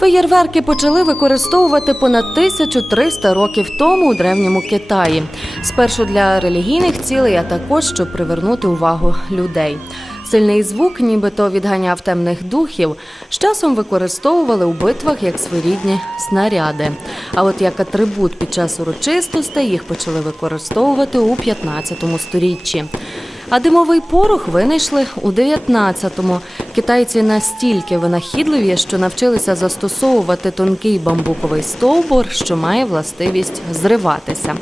Феєрверки почали використовувати понад 1300 років тому у древньому Китаї. Спершу для релігійних цілей, а також щоб привернути увагу людей. Сильний звук, нібито відганяв темних духів, з часом використовували у битвах як своєрідні снаряди. А от як атрибут під час урочистостей їх почали використовувати у 15 сторіччі. А димовий порох винайшли у 19-му. Китайці настільки винахідливі, що навчилися застосовувати тонкий бамбуковий стовбур, що має властивість зриватися.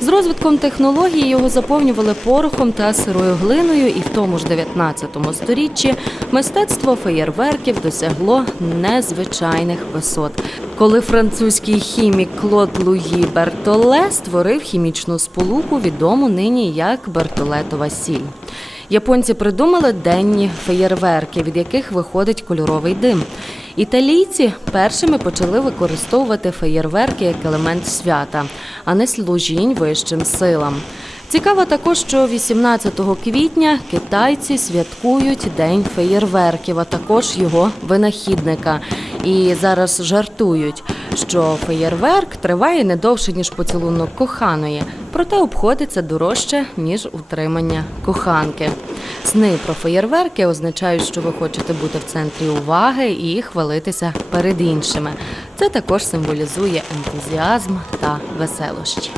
З розвитком технологій його заповнювали порохом та сирою глиною, і в тому ж 19 сторіччі мистецтво феєрверків досягло незвичайних висот. Коли французький хімік Клод Луї Бертоле створив хімічну сполуку, відому нині як бертолетова сіль. Японці придумали денні феєрверки, від яких виходить кольоровий дим. Італійці першими почали використовувати феєрверки як елемент свята, а не служінь вищим силам. Цікаво також, що 18 квітня китайці святкують День феєрверків, а також його винахідника. І зараз жартують, що феєрверк триває не довше, ніж поцілунок коханої, проте обходиться дорожче, ніж утримання коханки. Сни про феєрверки означають, що ви хочете бути в центрі уваги і хвалитися перед іншими. Це також символізує ентузіазм та веселощі.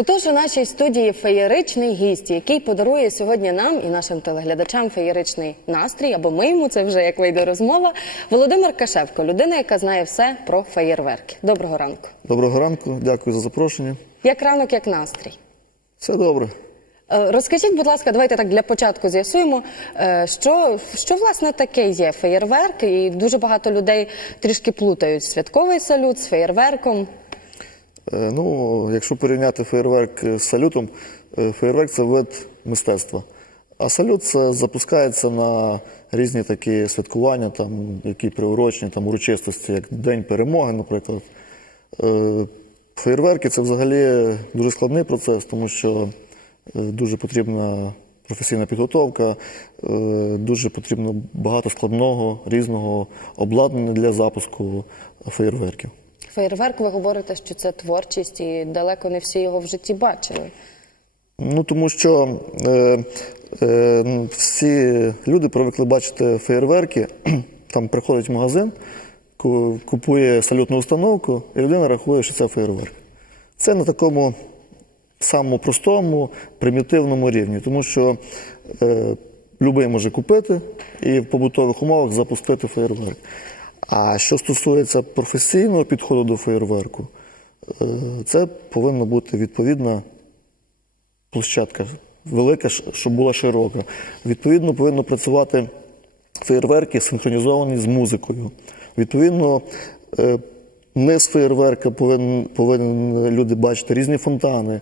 Отож, у нашій студії феєричний гість, який подарує сьогодні нам і нашим телеглядачам феєричний настрій, або ми йому це вже як вийде розмова. Володимир Кашевко, людина, яка знає все про феєрверки. Доброго ранку. Доброго ранку, дякую за запрошення. Як ранок, як настрій. Все добре. Е, Розкажіть, будь ласка, давайте так для початку з'ясуємо, е, що, що власне таке є феєрверк, і дуже багато людей трішки плутають святковий салют з феєрверком. Е, Ну, якщо порівняти феєрверк з салютом, е, феєрверк це вид мистецтва. А салют це запускається на різні такі святкування, там, які приурочені, там, урочистості, як День перемоги, наприклад. Е, Феєрверки це взагалі дуже складний процес, тому що дуже потрібна професійна підготовка, дуже потрібно багато складного, різного обладнання для запуску феєрверків. Феєрверк, ви говорите, що це творчість, і далеко не всі його в житті бачили. Ну тому що е, е, всі люди привикли бачити феєрверки, там приходить в магазин, купує салютну установку, і людина рахує, що це феєрверк. Це на такому самому простому, примітивному рівні, тому що е, будь-який може купити і в побутових умовах запустити феєрверк. А що стосується професійного підходу до феєрверку, е, це повинна бути відповідна площадка велика, щоб була широка. Відповідно, повинно працювати феєрверки синхронізовані з музикою. Відповідно, е, низ феєрверка повинен, повинен люди бачити різні фонтани.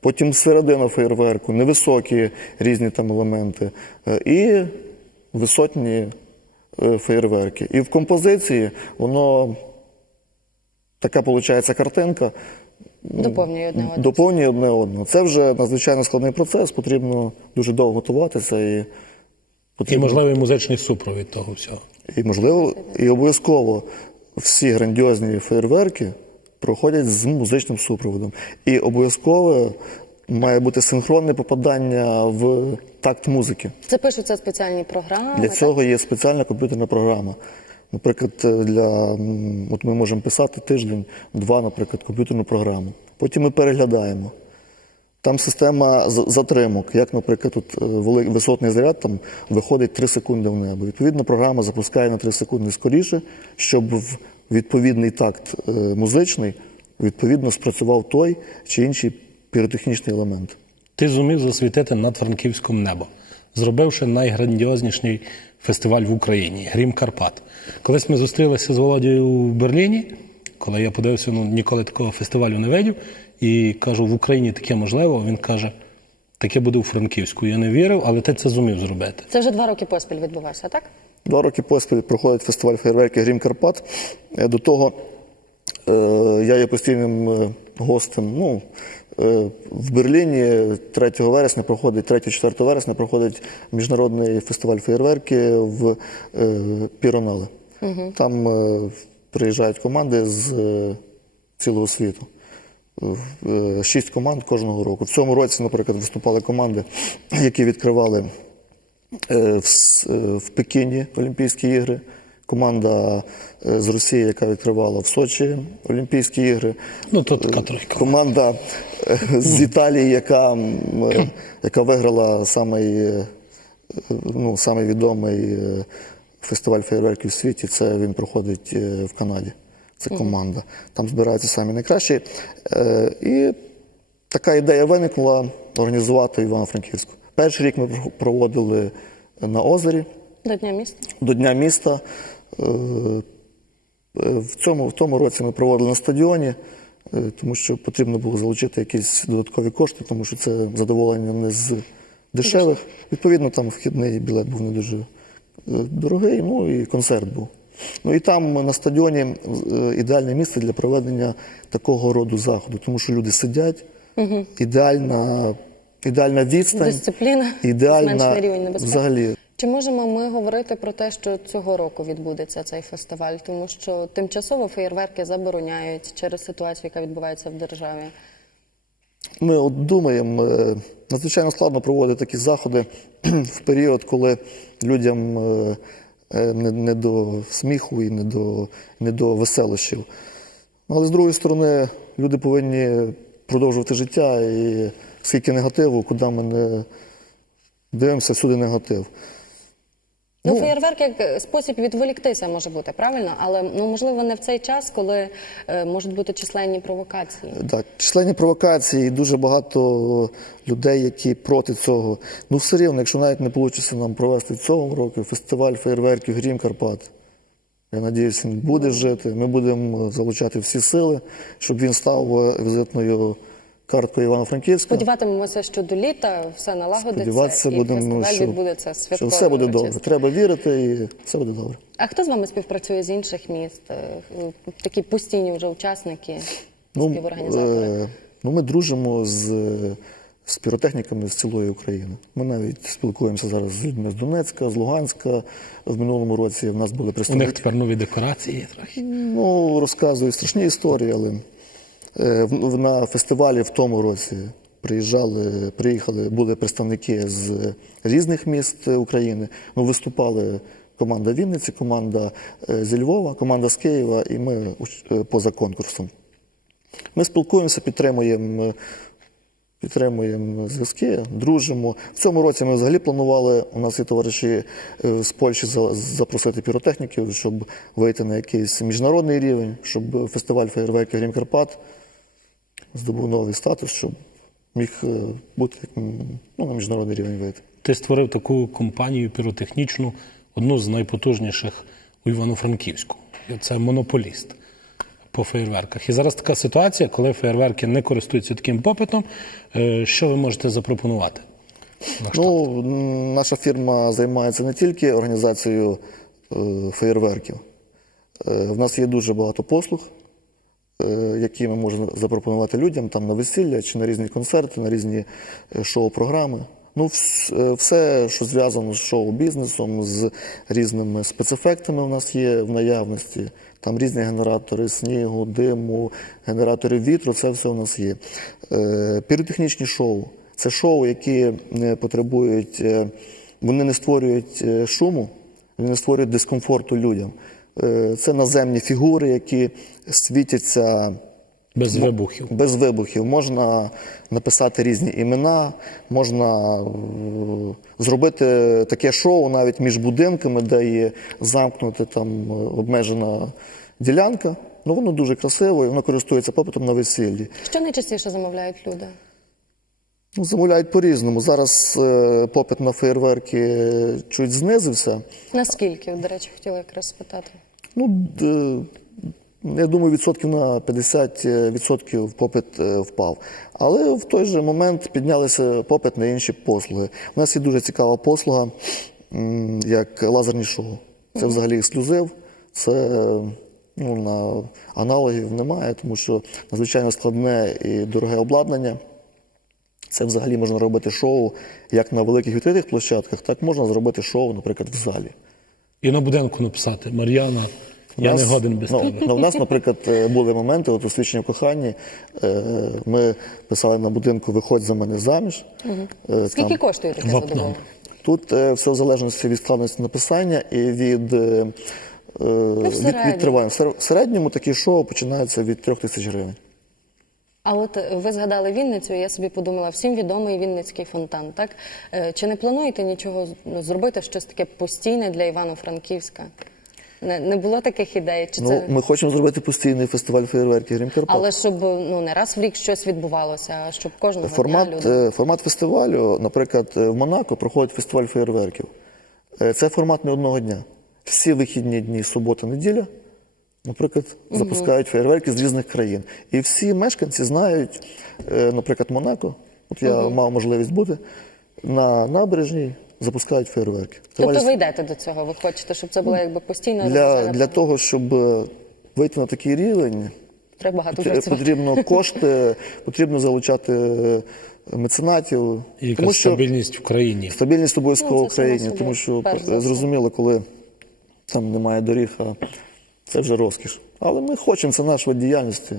Потім середина феєрверку, невисокі різні там елементи е, і висотні феєрверки. І в композиції воно така виходить картинка, Доповнює одне одне. доповнює одне одного. Це вже надзвичайно складний процес, потрібно дуже довго готуватися і І можливий музичний супровід того всього. і можливо, і обов'язково всі грандіозні феєрверки проходять з музичним супроводом. І обов'язково має бути синхронне попадання в такт музики. Це пишуться спеціальні програми. Для так? цього є спеціальна комп'ютерна програма. Наприклад, для от ми можемо писати тиждень-два, наприклад, комп'ютерну програму. Потім ми переглядаємо. Там система затримок, як, наприклад, тут е, висотний заряд там виходить 3 секунди в небо. Відповідно, програма запускає на 3 секунди скоріше, щоб в відповідний такт е, музичний відповідно спрацював той чи інший піротехнічний елемент. Ти зумів засвітити над Франківськом небо, зробивши найграндіозніший фестиваль в Україні Грім Карпат. Колись ми зустрілися з Володією в Берліні, коли я подивився, ну ніколи такого фестивалю не видів, і кажу, в Україні таке можливо. Він каже, таке буде у Франківську. Я не вірив, але ти це зумів зробити. Це вже два роки поспіль відбувався, так? Два роки поспіль проходить фестиваль фейерверки Грім Карпат. Е, До того е, я є постійним е, гостем. Ну, В Берліні 3 вересня проходить 3-4 вересня проходить міжнародний фестиваль феєрверки в е, Піронали. Там е, приїжджають команди з е, цілого світу. Е, Шість команд кожного року. В цьому році, наприклад, виступали команди, які відкривали е, е, в Пекіні Олімпійські ігри. Команда е, з Росії, яка відкривала в Сочі Олімпійські ігри. Ну, то така тройка. Команда е, з Італії, яка, е, яка виграла самий, ну, самий відомий фестиваль фейерверків у світі, це він проходить в Канаді. Це команда. Там збираються самі найкращі. І така ідея виникла організувати Івано-Франківську. Перший рік ми проводили на озері До Дня міста. до Дня міста. Е, В цьому, в тому році ми проводили на стадіоні, е, тому що потрібно було залучити якісь додаткові кошти, тому що це задоволення не з дешевих. Відповідно, там вхідний білет був не дуже е, дорогий, ну і концерт був. Ну і там на стадіоні ідеальне місце для проведення такого роду заходу, тому що люди сидять, ідеальна, ідеальна відстань, Дисципліна, ідеальна рівень небезпеки. взагалі. Чи можемо ми говорити про те, що цього року відбудеться цей фестиваль, тому що тимчасово феєрверки забороняють через ситуацію, яка відбувається в державі? Ми от думаємо, е, надзвичайно складно проводити такі заходи в період, коли людям е, е, не, не до сміху і не до, не до веселощів. Але з другої сторони, люди повинні продовжувати життя і скільки негативу, куди ми не дивимося, всюди негатив. Ну, феєрверк як е, спосіб відволіктися може бути, правильно? Але ну можливо не в цей час, коли е, можуть бути численні провокації. Так, численні провокації, і дуже багато людей, які проти цього. Ну, все рівно, якщо навіть не вийде нам провести в цьому році фестиваль фейерверків Грім Карпат. Я сподіваюся, він буде жити. Ми будемо залучати всі сили, щоб він став е, візитною карткою Івано-Франківська. Сподіватимемося, що до літа все налагодиться Сподіватися і будемо, фестиваль що, відбудеться що все буде добре. Треба вірити і все буде добре. А хто з вами співпрацює з інших міст? Е, Такі постійні вже учасники, співорганізатори? е, ну, ми дружимо з, з піротехніками з цілої України. Ми навіть спілкуємося зараз з людьми з Донецька, з Луганська. В минулому році в нас були У них тепер нові декорації трохи. Ну, розказую страшні історії, але на фестивалі в тому році приїжджали, приїхали, були представники з різних міст України. Ну, виступали команда Вінниці, команда е, зі Львова, команда з Києва, і ми е, поза конкурсом. Ми спілкуємося, підтримуємо. е, Підтримуємо зв'язки, дружимо. В цьому році ми взагалі планували. У нас є товариші е, з Польщі запросити піротехніків, щоб вийти на якийсь міжнародний рівень, щоб фестиваль фейерверків Грім Карпат здобув новий статус, щоб міг е, бути ну, на міжнародний рівень вийти. Ти створив таку компанію піротехнічну, одну з найпотужніших у Івано-Франківську. Це монополіст по феєрверках. І зараз така ситуація, коли феєрверки не користуються таким попитом. Е, Що ви можете запропонувати? Ну, наша фірма займається не тільки організацією е, феєрверків. В нас є дуже багато послуг, які ми можемо запропонувати людям там на весілля чи на різні концерти, на різні е, шоу-програми. Ну, е, все, що зв'язано з шоу-бізнесом, з різними спецефектами у нас є в наявності. Там різні генератори снігу, диму, генератори вітру, це все у нас є. Е, Піротехнічні шоу. Це шоу, які потребують, е, вони не створюють е, шуму, вони не створюють дискомфорту людям. Е, Це наземні фігури, які світяться Без вибухів. без вибухів. Можна написати різні імена, можна е, зробити таке шоу навіть між будинками, де є замкнута там е, обмежена ділянка. Ну воно дуже красиво і воно користується попитом на весіллі. Що найчастіше замовляють люди? Ну, замовляють по-різному. Зараз е, попит на фейерверки чуть знизився. Наскільки, до речі, хотіла якраз спитати. Ну, я думаю, відсотків на 50 відсотків попит е, впав. Але в той же момент піднялися попит на інші послуги. У нас є дуже цікава послуга, як лазерні шоу. Це взагалі ексклюзив. Це е, ну, на аналогів немає, тому що надзвичайно складне і дороге обладнання. Це взагалі можна робити шоу як на великих відкритих площадках, так можна зробити шоу, наприклад, в залі. І на будинку написати Мар'яна, я нас- не годен без ну, тебе. ну, У нас, наприклад, е, були моменти, от у свідчення в коханні. е, Ми писали на будинку Виходь за мене заміж. Е, Скільки там- коштує таке задоволення? Тут е, все в залежності від складності написання і від, е, е, від, від тривання. В В середньому такі шоу починаються від трьох тисяч гривень. А от е, ви згадали Вінницю, і я собі подумала, всім відомий Вінницький фонтан, так? Е, Чи не плануєте нічого ну, зробити, щось таке постійне для Івано-Франківська? Не, не було таких ідей? Чи Ну, це... ми хочемо зробити постійний фестиваль фейерверків Грім Карпат. Але щоб ну, не раз в рік щось відбувалося, а щоб кожного Формат, дня люди... е, формат фестивалю, наприклад, в Монако проходить фестиваль фейерверків. Це формат не одного дня. Всі вихідні дні, субота, неділя, наприклад, запускають фейерверки з різних країн. І всі мешканці знають, е, наприклад, Монако, от я мав можливість бути, на набережній запускають фейерверки. Тобто Тривалість- ви йдете до цього, ви хочете, щоб це було якби постійно для, для того, щоб е, вийти на такий рівень, Треба багато Потр- працювати. Потрібно кошти, потрібно залучати е, меценатів. І тому що стабільність в країні. стабільність обов'язково Ну, в це само країні, собою, тому що перш за все. зрозуміло, коли там немає доріг, а це вже розкіш. Але ми хочемо, це наш вид діяльності.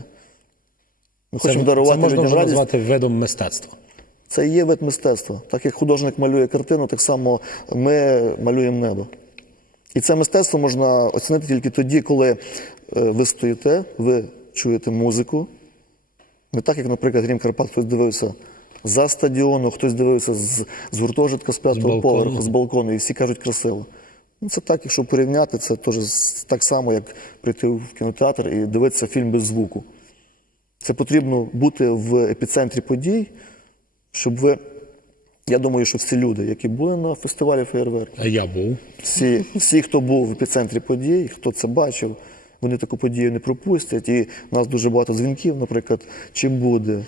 Ми Це, хочемо це дарувати можна вже радість. назвати видом мистецтва. Це і є вид мистецтва. Так як художник малює картину, так само ми малюємо небо. І це мистецтво можна оцінити тільки тоді, коли е, ви стоїте, ви чуєте музику. Не так, як, наприклад, Грім Карпат хтось дивився за стадіону, хтось дивився з, з гуртожитка з п'ятого поверху, з балкону, і всі кажуть красиво. Ну, це так, якщо порівняти, це теж так само, як прийти в кінотеатр і дивитися фільм без звуку. Це потрібно бути в епіцентрі подій, щоб ви. Я думаю, що всі люди, які були на фестивалі фейерверків, А я був. всі, всі, хто був в епіцентрі подій, хто це бачив, вони таку подію не пропустять. І в нас дуже багато дзвінків, наприклад, чи буде,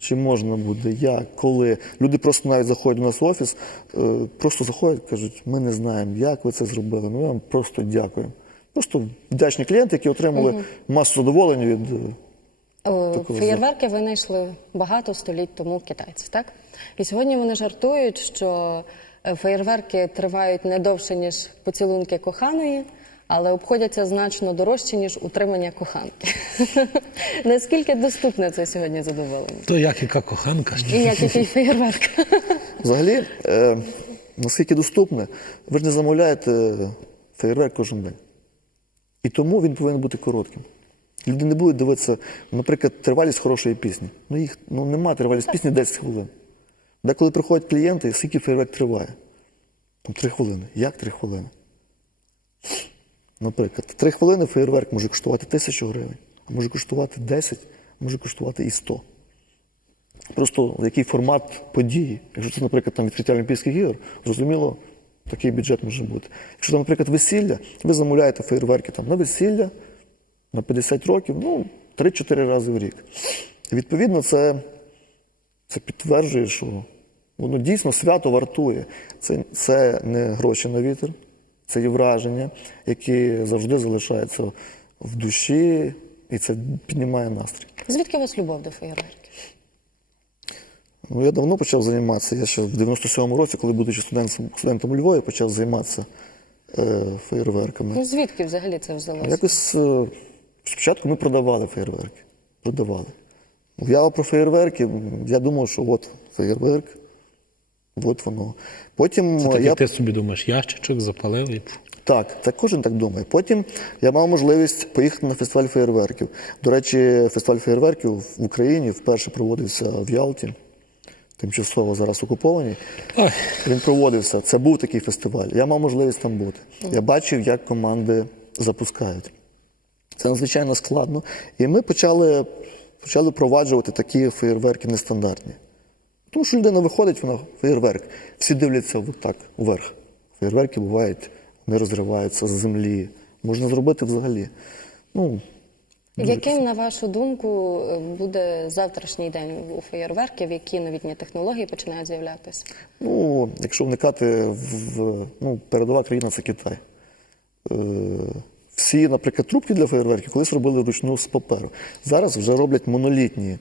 чи можна буде, як, коли. Люди просто навіть заходять до нас в офіс, е, просто заходять, кажуть, ми не знаємо, як ви це зробили. Ну, я вам просто дякую. Просто вдячні клієнти, які отримали масу задоволення від. е, такого Феєрверки винайшли багато століть тому китайці, так? І сьогодні вони жартують, що е, феєрверки тривають не довше, ніж поцілунки коханої, але обходяться значно дорожче, ніж утримання коханки. Наскільки доступне це сьогодні задоволення? То як яка коханка? І як який феєрверк? Взагалі, е, наскільки доступне, ви ж не замовляєте фейерверк кожен день. І тому він повинен бути коротким. Люди не будуть дивитися, наприклад, тривалість хорошої пісні. Ну, їх ну, немає тривалість пісні 10 хвилин. Деколи приходять клієнти, скільки фейерверк триває? Там 3 хвилини. Як 3 хвилини? Наприклад, 3 хвилини фейерверк може коштувати тисячу гривень, а може коштувати 10, а може коштувати і 100. Просто який формат події. Якщо це, наприклад, там відкриття Олімпійських ігор, зрозуміло, такий бюджет може бути. Якщо там, наприклад, весілля, ви замовляєте фейерверки там на весілля, на 50 років, ну, 3-4 рази в рік. І відповідно, це, це підтверджує, що воно дійсно свято вартує. Це, це не гроші на вітер, це є враження, які завжди залишаються в душі, і це піднімає настрій. Звідки у вас любов до феєрверків? Ну, я давно почав займатися. Я ще в 97-му році, коли будучи студентом, студентом у Львові, почав займатися е, фейерверками. Ну звідки взагалі це взялося? Якось е, спочатку ми продавали фейерверки. Продавали. Я про фейерверки, я думав, що от фейерверк, от воно. Потім Це е, так, я ти собі думаєш, ящичок запалив і так, так кожен так думає. Потім я мав можливість поїхати на фестиваль фейерверків. До речі, фестиваль фейерверків в Україні вперше проводився в Ялті, тимчасово зараз окупованій. Ой, Він проводився. Це був такий фестиваль. Я мав можливість там бути. Я бачив, як команди запускають. Це надзвичайно складно. І ми почали, почали впроваджувати такі феєрверки нестандартні. Тому що людина виходить, вона феєрверк. Всі дивляться отак, вверх. Феєрверки бувають, не розриваються з землі. Можна зробити взагалі. Ну, Яким, на вашу думку, буде завтрашній день у феєрверків, які новітні технології починають з'являтися? Ну, якщо вникати в ну, передова країна це Китай. Е, всі, наприклад, трубки для фейерверків колись робили вручну з паперу. Зараз вже роблять монолітні.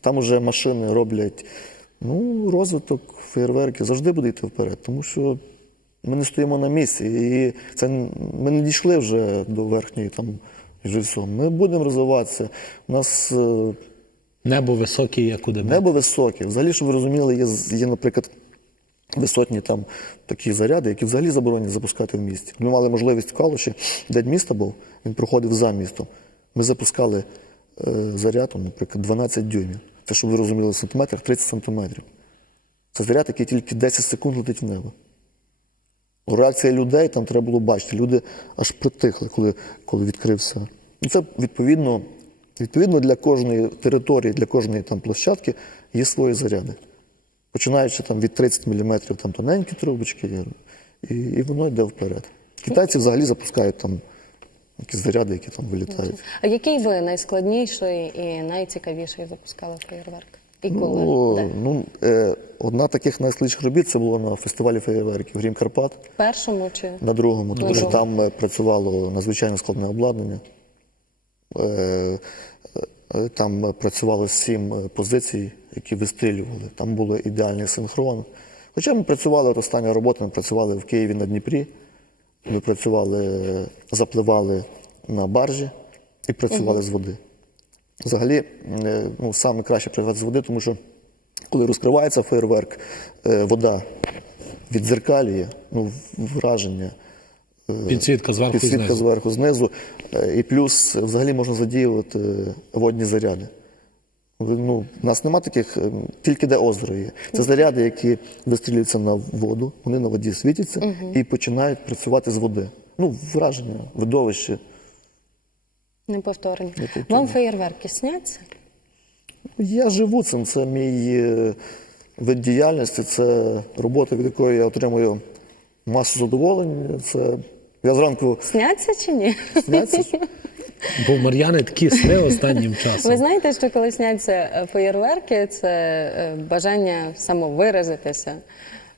Там вже машини роблять Ну, розвиток фейерверків завжди буде йти вперед, тому що ми не стоїмо на місці. І це ми не дійшли вже до верхньої там вже всього. Ми будемо розвиватися. У нас е, Небо високе, як у небо високе. Взагалі, щоб ви розуміли, є, є, наприклад, висотні там такі заряди, які взагалі заборонені запускати в місті. Ми мали можливість в Калуші, день міста був, він проходив за містом. Ми запускали е, заряд, наприклад, 12 дюймів. Це, щоб ви розуміли, сантиметр 30 сантиметрів. Це заряд, який тільки 10 секунд летить в небо. Реакція людей там треба було бачити. Люди аж притихли, коли, коли відкрився. І це відповідно, відповідно для кожної території, для кожної там площадки є свої заряди. Починаючи там від 30 мм там тоненькі трубочки, і, і воно йде вперед. Китайці взагалі запускають там якісь заряди, які там вилітають. А який ви найскладніший і найцікавіший запускали феєрверк? І коли? Ну, Де? ну, е, одна таких найскладніших робіт це було на фестивалі феєрверків Грім Карпат. Першому чи На другому, тому що там е, працювало надзвичайно складне обладнання. Е, е, Там е, працювало сім е, позицій, які вистрілювали. Там було ідеальний синхрон. Хоча ми працювали, от остання робота, ми працювали в Києві на Дніпрі. Ми працювали, е, запливали на баржі і працювали з води. Взагалі, е, ну, саме краще працювати з води, тому що коли розкривається фейерверк, е, вода віддзеркалює, ну, враження. Підсвітка зверху Підсвітка знизу. зверху знизу. Е, І плюс е, взагалі можна задіювати е, водні заряди. Ну, у нас нема таких, е, тільки де озеро є. Це заряди, які вистрілюються на воду, вони на воді світяться і починають працювати з води. Ну, враження, видовище. неповторні? Неповторні. Вам феєрверки сняться? Я живу цим, це мій е, вид діяльності, це робота, від якої я отримую масу задоволення. Це я зранку Сняться чи ні? сняться. Бо Мар'яни такі сни останнім часом. Ви знаєте, що коли сняться е, феєрверки, це е, бажання самовиразитися,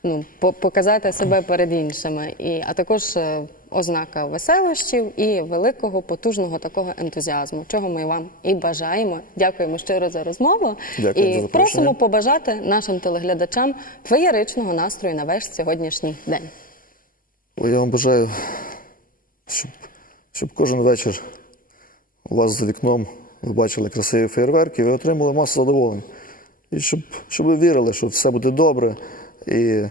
ну, показати себе перед іншими, і, а також е, ознака веселощів і великого, потужного такого ентузіазму, чого ми вам і бажаємо. Дякуємо щиро за розмову Дякую і запрошення. просимо побажати нашим телеглядачам феєричного настрою на весь сьогоднішній день. Я вам бажаю, щоб, щоб кожен вечір у вас за вікном ви бачили красиві фейерверки, ви отримали масу задоволень. І щоб, щоб ви вірили, що все буде добре. І,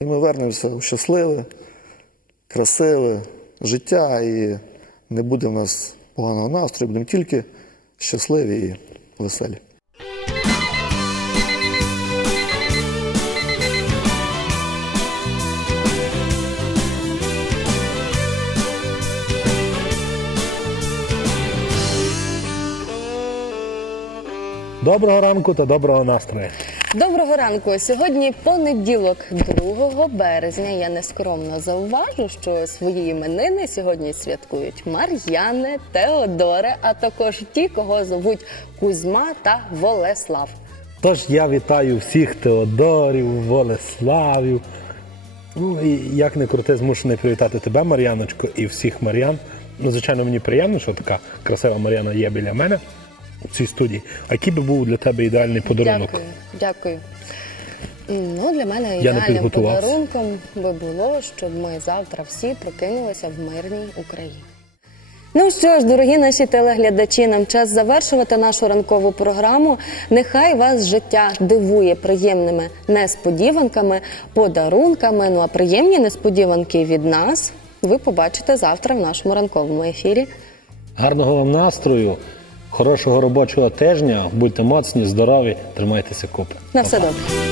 і ми вернемося в щасливе, красиве життя, і не буде в нас поганого настрою, будемо тільки щасливі і веселі. Доброго ранку та доброго настрою. Доброго ранку. Сьогодні понеділок, 2 березня. Я нескромно зауважу, що свої іменини сьогодні святкують Мар'яне, Теодоре, а також ті, кого зовуть Кузьма та Волеслав. Тож я вітаю всіх Теодорів, Волеславів. Ну і як не крути, змушений привітати тебе, Мар'яночко, і всіх Мар'ян. Ну, звичайно, мені приємно, що така красива Мар'яна є біля мене у цій студії. А який би був для тебе ідеальний подарунок? Дякую, дякую. Ну, для мене ідеальним подарунком би було, щоб ми завтра всі прокинулися в мирній Україні. Ну що ж, дорогі наші телеглядачі, нам час завершувати нашу ранкову програму. Нехай вас життя дивує приємними несподіванками, подарунками. Ну а приємні несподіванки від нас ви побачите завтра в нашому ранковому ефірі. Гарного вам настрою, хорошого робочого тижня, будьте моцні, здорові, тримайтеся купи. На все добре.